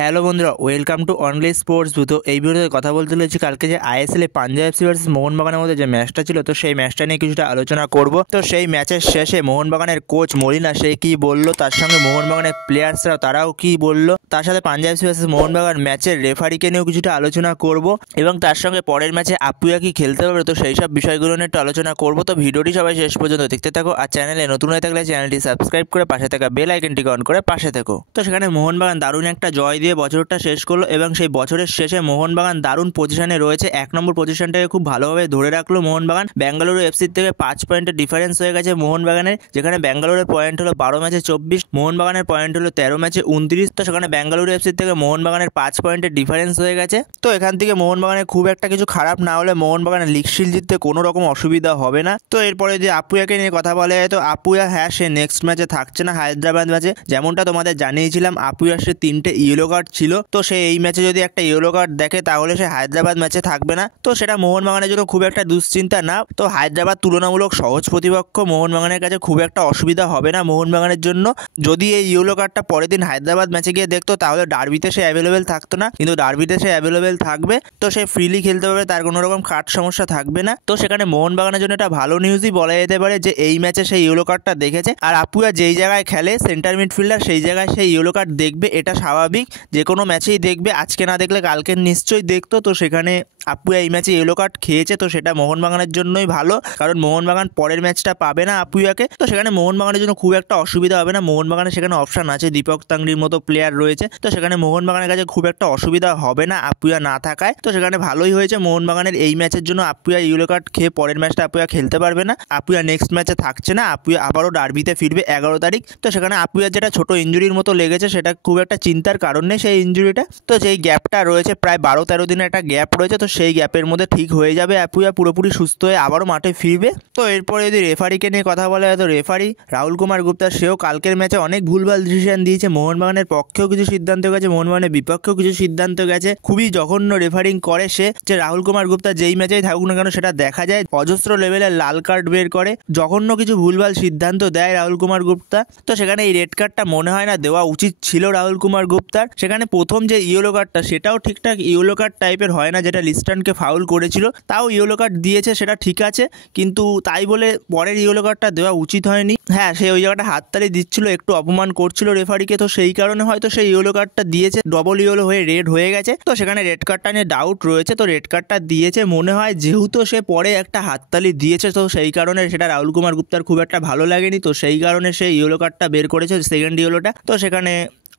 Hello বন্ধুরা, welcome to only sports ভূত। এই ভিডিওতে কথা বলতে চলেছি কালকে যে আইএসএল এ পাঞ্জাব এফসি ভার্সেস মোহনবাগানের মধ্যে যে ম্যাচটা ছিল, তো সেই ম্যাচটা নিয়ে কিছুটা আলোচনা করব। তো সেই ম্যাচের শেষে মোহনবাগানের কোচ মলিনা সে কি বললো, তার সঙ্গে মোহনবাগানের প্লেয়ার্সরা তারাও কি বললো, তার সাথে পাঞ্জাব এফসি ভার্সেস মোহনবাগান ম্যাচের রেফারিকে নিয়েও কিছুটা আলোচনা করব এবং তার সঙ্গে পরের ম্যাচে আপুয়া কি খেলতে পারবে, তো সেই সব বিষয়গুলো নিয়ে একটু আলোচনা করব। তো ভিডিওটি সবাই শেষ পর্যন্ত দেখতে থাকো, আর চ্যানেলে নতুন হয়ে থাকলে চ্যানেলটি সাবস্ক্রাইব করে পাশে থাকা বেল আইকনটিকে অন করে পাশে থাকো। তো সেখানে মোহনবাগান দারুণ একটা জয় দিয়ে বছরটা শেষ করলো এবং সেই বছরের শেষে মোহনবাগান দারুণ পজিশনে রয়েছে। 1 নম্বর পজিশনটাকে খুব ভালোভাবে ধরে রাখলো মোহনবাগান। বেঙ্গালুরু এফসির থেকে 5 পয়েন্টের ডিফারেন্স হয়ে গেছে মোহনবাগানের, যেখানে বেঙ্গালুরুর পয়েন্ট হলো 12 ম্যাচে 24, মোহনবাগানের পয়েন্ট হলো 13 ম্যাচে 29। তো সেখানে বেঙ্গালুরু এফসির থেকে মোহনবাগানের 5 পয়েন্টের ডিফারেন্স হয়ে গেছে। তো এখান থেকে মোহনবাগানের খুব একটা কিছু খারাপ না হলে মোহনবাগানের লিগ শিল্ড জিততে কোনো রকম অসুবিধা হবে না। তো এরপরে যদি আপুয়াকে নিয়ে কথা বলা যায়, তো আপুয়া হ্যাঁ সে নেক্সট ম্যাচে থাকছে না হায়দ্রাবাদ ম্যাচে, যেমনটা তোমাদের জানিয়েছিলাম আপুয়ার সে 3টে ইয়েলো কার্ড ছিল। তো সে এই ম্যাচে যদি একটা ইয়েলো কার্ড দেখে তাহলে সে হায়দ্রাবাদ ম্যাচে থাকবে না। তো সেটা মোহনবাগানের জন্য খুব একটা দুশ্চিন্তা না। তো হায়দ্রাবাদ তুলনামূলক সহজ প্রতিপক্ষ, মোহনবাগানের কাছে খুব একটা অসুবিধা হবে না মোহনবাগানের জন্য। যদি এই ইয়েলো কার্ডটা পরের দিন হায়দ্রাবাদ ম্যাচে গিয়ে দেখতো তাহলে ডার্বিতে সে অ্যাভেলেবেল থাকতো না, কিন্তু ডার্বিতে সে অ্যাভেলেবেল থাকবে। তো সে ফ্রিলি খেলতে পারবে, তার কোনো রকম কার্ড সমস্যা থাকবে না। তো সেখানে মোহনবাগানের জন্য এটা ভালো নিউজই বলা যেতে পারে যে এই ম্যাচে সেই ইয়েলো কার্ডটা দেখেছে। আর আপুয়া যেই জায়গায় খেলে সেন্টার মিডফিল্ডার, সেই জায়গায় সেই ইয়েলো কার্ড দেখবে, এটা স্বাভাবিক, যে কোনো ম্যাচেই দেখবে। আজকে না দেখলে কালকে নিশ্চয়ই দেখতো। তো সেখানে আপুয়া এই ম্যাচে ইয়েলো কার্ড খেয়েছে, তো সেটা মোহনবাগানের জন্যই ভালো, কারণ মোহনবাগান পরের ম্যাচটা পাবে না আপুয়াকে। তো সেখানে মোহনবাগানের জন্য খুব একটা অসুবিধা হবে না। মোহনবাগানের সেখানে অপশান আছে, দীপক তাংড়ির মতো প্লেয়ার রয়েছে। তো সেখানে মোহনবাগানের কাছে খুব একটা অসুবিধা হবে না আপুয়া না থাকায়। তো সেখানে ভালোই হয়েছে মোহনবাগানের এই ম্যাচের জন্য। আপুয়া ইয়েলো কার্ড খেয়ে পরের ম্যাচটা আপুয়া খেলতে পারবে না, আপুয়া নেক্সট ম্যাচে থাকছে না, আপুয়া আবারও ডার্বিতে ফিরবে 11 তারিখ। তো সেখানে আপুয়ার যেটা ছোট ইঞ্জুরির মতো লেগেছে, সেটা খুব একটা চিন্তার কারণ নেই সেই ইঞ্জুরিটা। তো যেই গ্যাপটা রয়েছে প্রায় 12-13 দিনের একটা গ্যাপ রয়েছে, তো সেই গ্যাপের মধ্যে ঠিক হয়ে যাবে, আপুয়া পুরোপুরি সুস্থ হয়ে আবারও মাঠে ফিরবে। তো এরপরে যদি রেফারিকে নিয়ে কথা বলা হয়, তো রেফারি রাহুল কুমার গুপ্তা সেও কালকের ম্যাচে অনেক ভুলভাল ডিসিশন দিয়েছে। মোহনবাগানের পক্ষেও কিছু সিদ্ধান্ত গেছে, মোহনবাগানের বিপক্ষেও কিছু সিদ্ধান্ত গেছে। খুবই জঘন্য রেফারিং করে সে। যে রাহুল কুমার গুপ্তা যেই ম্যাচেই থাকুক না কেন, সেটা দেখা যায় অজস্র লেভেলের লাল কার্ড বের করে, জঘন্য কিছু ভুলভাল সিদ্ধান্ত দেয় রাহুল কুমার গুপ্তা। তো সেখানে এই রেড কার্ডটা মনে হয় না দেওয়া উচিত ছিল রাহুল কুমার গুপ্তার। সেখানে প্রথম যে ইয়েলো কার্ডটা, সেটাও ঠিকঠাক ইয়েলো কার্ড টাইপের হয় না, যেটা লিস্টনকে ফাউল করেছিল, তাও ইয়েলো কার্ড দিয়েছে, সেটা ঠিক আছে, কিন্তু তাই বলে পরের ইয়েলো কার্ডটা দেওয়া উচিত হয়নি। হ্যাঁ সে ওই জায়গাটা হাততালি দিচ্ছিল, একটু অপমান করছিল রেফারিকে, তো সেই কারণে হয়তো সেই ইয়েলো কার্ডটা দিয়েছে, ডবল ইয়েলো হয়ে রেড হয়ে গেছে। তো সেখানে রেড কার্ডটা নিয়ে ডাউট রয়েছে। তো রেড কার্ডটা দিয়েছে মনে হয়, যেহেতু সে পরে একটা হাততালি দিয়েছে, তো সেই কারণে সেটা রাহুল কুমার গুপ্তার খুব একটা ভালো লাগেনি। তো সেই কারণে সে ইয়েলো কার্ডটা বের করেছে, সেকেন্ড ইয়েলোটা। তো সেখানে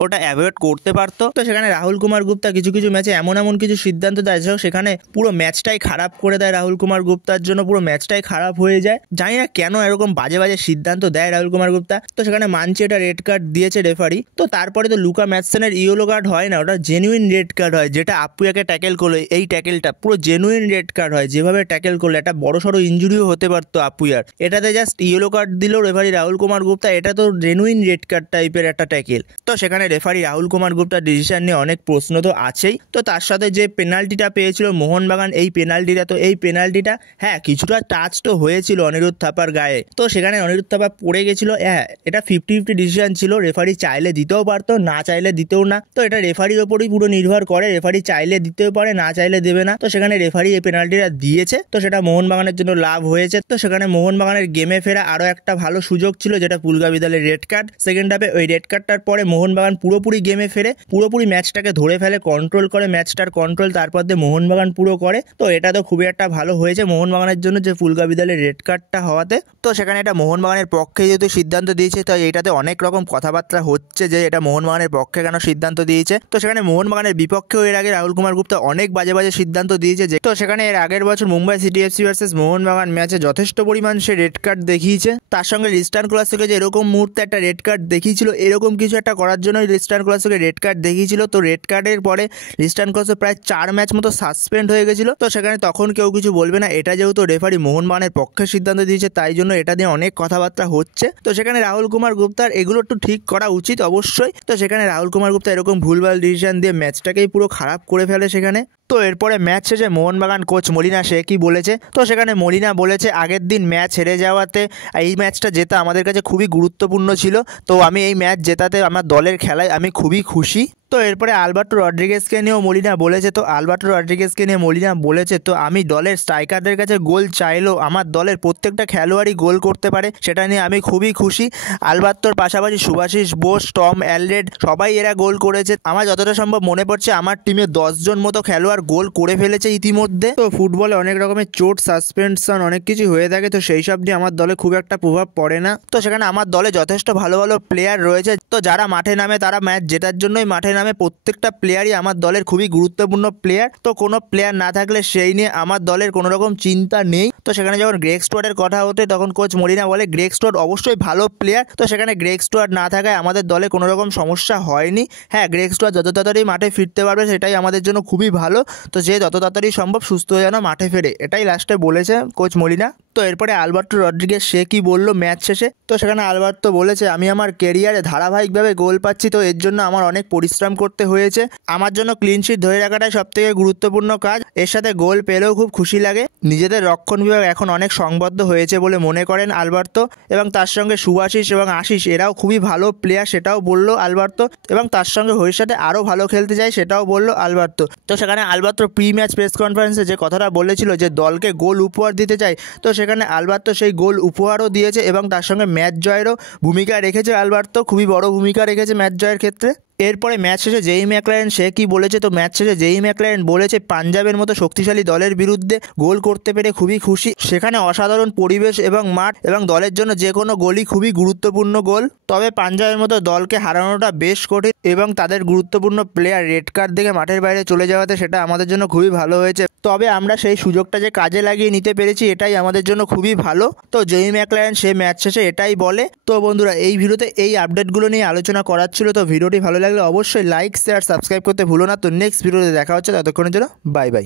ওটা অ্যাভয়েড করতে পারতো। তো সেখানে রাহুল কুমার গুপ্তা কিছু কিছু ম্যাচে এমন কিছু সিদ্ধান্ত দেয়, সেখানে পুরো ম্যাচটাই খারাপ করে দেয় রাহুল কুমার গুপ্তার জন্য, পুরো ম্যাচটাই খারাপ হয়ে যায়। জানি না কেন এরকম বাজে বাজে সিদ্ধান্ত দেয় রাহুল কুমার গুপ্তা। তো সেখানে মানছি এটা রেড কার্ড দিয়েছে রেফারি। তো তারপরে তো লুকা ম্যাথসনের ইয়েলো কার্ড হয় না, ওটা জেনুইন রেড কার্ড হয়, যেটা আপুয়াকে ট্যাকেল করলো, এই ট্যাকেলটা পুরো জেনুইন রেড কার্ড হয়, যেভাবে ট্যাকেল করলো একটা বড়সড় ইঞ্জুরিও হতে পারতো আপুয়ার। এটাতে জাস্ট ইয়েলো কার্ড দিল রেফারি রাহুল কুমার গুপ্তা, এটা তো জেনুইন রেড কার্ড টাইপের একটা ট্যাকেল। তো সেখানে রেফারি রাহুল কুমার গুপ্তার ডিসিশন নিয়ে অনেক প্রশ্ন তো আছেই। তো তার সাথে যে পেনাল্টিটা পেয়েছিল মোহনবাগান, এই পেনাল্টিটা, তো এই পেনাল্টিটা হ্যাঁ কিছুটা টাচ তো হয়েছিল অনিরুদ্ধ থাপার গায়ে। তো সেখানে অনিরুদ্ধ থাপা পড়ে গেছিল। হ্যাঁ এটা 50-50 ডিসিশন ছিল, রেফারি চাইলে দিতেও পারতো, না চাইলে দিতেও না। তো এটা রেফারির ওপরই পুরো নির্ভর করে, রেফারি চাইলে দিতেও পারে, না চাইলে দেবে না। তো সেখানে রেফারি এই পেনাল্টিটা দিয়েছে, তো সেটা মোহনবাগানের জন্য লাভ হয়েছে। তো সেখানে মোহনবাগানের গেমে ফেরা আরও একটা ভালো সুযোগ ছিল, যেটা পুলকা বিদালের রেড কার্ড সেকেন্ড হাফে। ওই রেড কার্ডটার পরে মোহনবাগান পুরোপুরি গেমে ফেরে, পুরোপুরি ম্যাচটাকে ধরে ফেলে, কন্ট্রোল করে ম্যাচটার কন্ট্রোল, তারপর দিয়ে মোহনবাগান পুরো করে। তো এটা তো খুবই একটা ভালো হয়েছে মোহনবাগানের জন্য, যে পুলকা বিদালের রেড কার্ডটা হওয়াতে। তো সেখানে এটা মোহনবাগানের পক্ষে যেহেতু সিদ্ধান্ত দিয়েছে, তো এটাতে অনেক রকম কথাবার্তা হচ্ছে যে এটা মোহনবাগানের পক্ষে কেন সিদ্ধান্ত দিয়েছে। তো সেখানে মোহনবাগানের বিপক্ষেও এর আগে রাহুল কুমার গুপ্তা অনেক বাজে বাজে সিদ্ধান্ত দিয়েছে। তো সেখানে এর আগের বছর Mumbai city FC versus Mohun Bagan ম্যাচে যথেষ্ট পরিমাণ সে রেড কার্ড দেখিয়েছে। তার সঙ্গে লিস্টার্ন ক্লাসিকে যে এরকম মুহূর্তে একটা রেড কার্ড দেখিয়েছিল, এরকম কিছু একটা করার জন্যই লিস্টার্ন ক্লাসিকে রেড কার্ড দেখিয়েছিল। তো রেড কার্ডের পরে লিস্টার্ন ক্লাসে প্রায় 4 ম্যাচ মতো সাসপেন্ড হয়ে গেছিল। তো সেখানে তখন কেউ কিছু বলবে না, এটা যেহেতু রেফারি মোহনবাগানের পক্ষে সিদ্ধান্ত দিয়েছে, তাই জন্য এটা নিয়ে অনেক কথাবার্তা হচ্ছে। তো সেখানে রাহুল কুমার গুপ্তার এগুলো একটু ঠিক করা উচিত অবশ্যই। তো সেখানে রাহুল কুমার গুপ্তা এরকম ভুলভাল ডিসিশন দিয়ে ম্যাচটাকেই পুরো খারাপ করে ফেলে সেখানে। তো এরপরে ম্যাচ শেষে মোহনবাগান কোচ মলিনা সে কি বলেছে, তো সেখানে মলিনা বলেছে আগের দিন ম্যাচ হেরে যাওয়াতে এই ম্যাচটা জেতা আমাদের কাছে খুবই গুরুত্বপূর্ণ ছিল, তো আমি এই ম্যাচ জেতাতে আমার দলের খেলায় আমি খুবই খুশি। তো এরপরে আলবার্টো রড্রিগেজকে নিয়েও মলিনা বলেছে, তো আলবার্টো রড্রিগেজকে নিয়ে মলিনা বলেছে তো আমি দলের স্ট্রাইকারদের কাছে গোল চাইলেও আমার দলের প্রত্যেকটা খেলোয়াড়ই গোল করতে পারে, সেটা নিয়ে আমি খুবই খুশি। আলবার্তোর পাশাপাশি সুভাশিস বোস, টম অ্যালরেড সবাই এরা গোল করেছে। আমার যতটা সম্ভব মনে পড়ছে আমার টিমে 10 জন মতো খেলোয়াড় গোল করে ফেলেছে ইতিমধ্যে। তো ফুটবলে অনেক রকমের চোট, সাসপেনশন অনেক কিছু হয়ে থাকে, তো সেই সব নিয়ে আমার দলে খুব একটা প্রভাব পড়ে না। তো সেখানে আমার দলে যথেষ্ট ভালো ভালো প্লেয়ার রয়েছে, তো যারা মাঠে নামে তারা ম্যাচ জেতার জন্যই মাঠে নামে। প্রত্যেকটা প্লেয়ারই আমার দলের খুবই গুরুত্বপূর্ণ প্লেয়ার, তো কোনো প্লেয়ার না থাকলে সেই নিয়ে আমার দলের কোনো রকম চিন্তা নেই। তো সেখানে যখন গ্রেগ স্টুয়ার্টের কথা হতে তখন কোচ মলিনা বলে গ্রেগ স্টুয়ার্ট অবশ্যই ভালো প্লেয়ার, তো সেখানে গ্রেগ স্টুয়ার্ট না থাকায় আমাদের দলে কোনো রকম সমস্যা হয়নি। হ্যাঁ, গ্রেগ স্টুয়ার্ট যত তাড়াতাড়ি মাঠে ফিরতে পারবে সেটাই আমাদের জন্য খুবই ভালো, তো যে যত তাড়াতাড়ি সম্ভব সুস্থ হয়ে যেন মাঠে ফেরে, এটাই লাস্টে বলেছে কোচ মলিনা। তো এরপরে আলবার্টো রড্রিগেজ সে কি বললো ম্যাচ শেষে, তো সেখানে আলবার্তো বলেছে আমি আমার কেরিয়ারে ধারাবাহিকভাবে গোল পাচ্ছি, তো এর জন্য আমার অনেক পরিশ্রম করতে হয়েছে। আমার জন্য ক্লিনশিট ধরে রাখাটাই সবথেকে গুরুত্বপূর্ণ কাজ, এর সাথে গোল পেলেও খুব খুশি লাগে। নিজেদের রক্ষণ বিভাগ এখন অনেক সংবদ্ধ হয়েছে বলে মনে করেন আলবার্তো, এবং তার সঙ্গে সুভাশিস এবং আশিস এরাও খুবই ভালো প্লেয়ার সেটাও বললো আলবার্তো, এবং তার সঙ্গে ভবিষ্যতে আরও ভালো খেলতে চাই সেটাও বললো আলবার্তো। তো সেখানে আলবার্তো প্রি ম্যাচ প্রেস কনফারেন্সে যে কথাটা বলেছিল যে দলকে গোল উপহার দিতে চাই, তো সেখানে আলবার্তো সেই গোল উপহারও দিয়েছে এবং তার সঙ্গে ম্যাচ জয়েরও ভূমিকা রেখেছে। আলবার্তো খুবই বড় ভূমিকা রেখেছে ম্যাচ জয়ের ক্ষেত্রে। এরপরে ম্যাচ শেষে জেই ম্যাকলারেন সে কি বলেছে, তো ম্যাচ শেষে জেই ম্যাকলারেন বলেছে পাঞ্জাবের মতো শক্তিশালী দলের বিরুদ্ধে গোল করতে পেরে খুবই খুশি, সেখানে অসাধারণ পরিবেশ এবং মাঠ এবং দলের জন্য যে কোনো গোলই খুবই গুরুত্বপূর্ণ গোল। তবে পাঞ্জাবের মতো দলকে হারানোটা বেশ কঠিন এবং তাদের গুরুত্বপূর্ণ প্লেয়ার রেড কার্ড দেখে মাঠের বাইরে চলে যাওয়াতে সেটা আমাদের জন্য খুবই ভালো হয়েছে, তবে আমরা সেই সুযোগটা যে কাজে লাগিয়ে নিতে পেরেছি এটাই আমাদের জন্য খুবই ভালো। তো জেই ম্যাকলারেন সে ম্যাচ শেষে এটাই বলে। তো বন্ধুরা এই ভিডিওতে এই আপডেটগুলো নিয়ে আলোচনা করার ছিল, তো ভিডিওটি ভালো লাগলে অবশ্যই লাইক, শেয়ার, সাবস্ক্রাইব করতে ভুলো না। তো নেক্সট ভিডিওতে দেখা হচ্ছে, ততক্ষণের জন্য বাই বাই।